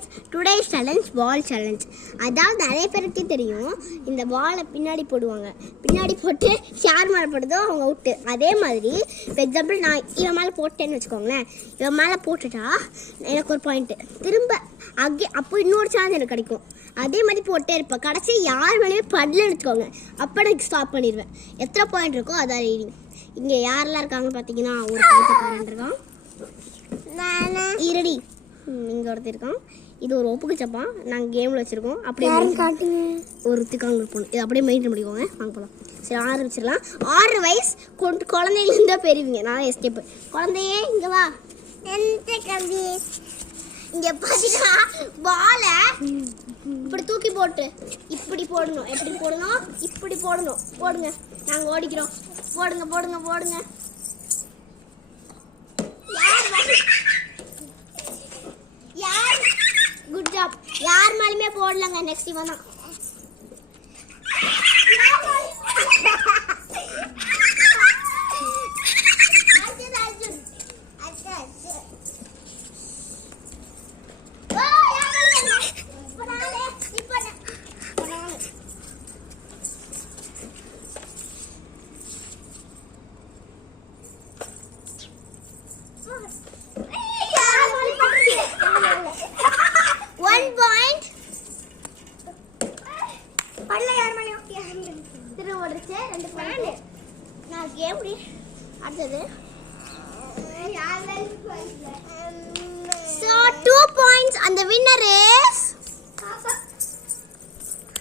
guys, today's challenge ball challenge. அதாவது நிறைய பேருக்கு தெரியும் இந்த பாலை பின்னாடி போடுவாங்க, பின்னாடி போட்டு யார் மேலே போடுதோ அவங்க அவுட்டு. அதே மாதிரி இப்போ எக்ஸாம்பிள் நான் இவன் மேலே போட்டேன்னு வச்சுக்கோங்களேன், இவன் மேலே போட்டுட்டா எனக்கு ஒரு பாயிண்ட்டு, திரும்ப அப்போ இன்னொரு சான்ஸ் எனக்கு கிடைக்கும். அதே மாதிரி போட்டே இருப்பேன், கடைசி யார் மேலேயுமே படலன்னு வச்சுக்கோங்க, அப்போ எனக்கு ஸ்டாப் பண்ணிடுவேன். எத்தனை பாயிண்ட் இருக்கோ அதான் ரீடிங். இங்கே யாரெல்லாம் இருக்காங்கன்னு பார்த்தீங்கன்னா ஒரு பாயிண்ட் இருக்கான், இருடி இங்கே ஒருத்தர் இருக்கான். இது ஒரு ஒப்புக்கு சப்பான் நாங்கள் கேமில் வச்சுருக்கோம். அப்படியே ஒரு திக்காங்க போகணும், இது அப்படியே மெயின்டைன் பண்ணிக்கோங்க. வாங்க போகலாம். சரி ஆரம்பிச்சிடலாம். 6 வயசு குழந்தைலேருந்து தான் பெறுவீங்க. நான் எஸ்கேப்பு. குழந்தையே இங்கே வா. இங்கே பார்த்தீங்கன்னா பாலை இப்படி தூக்கி போட்டு இப்படி போடணும். எப்படி போடணும்? இப்படி போடணும். போடுங்க, நாங்கள் ஓடிக்கிறோம். போடுங்க போடுங்க போடுங்க. Good job. யார் மேலுமே போடலங்க. நெக்ஸ்ட் இவன் தான். So 2 points and the winner is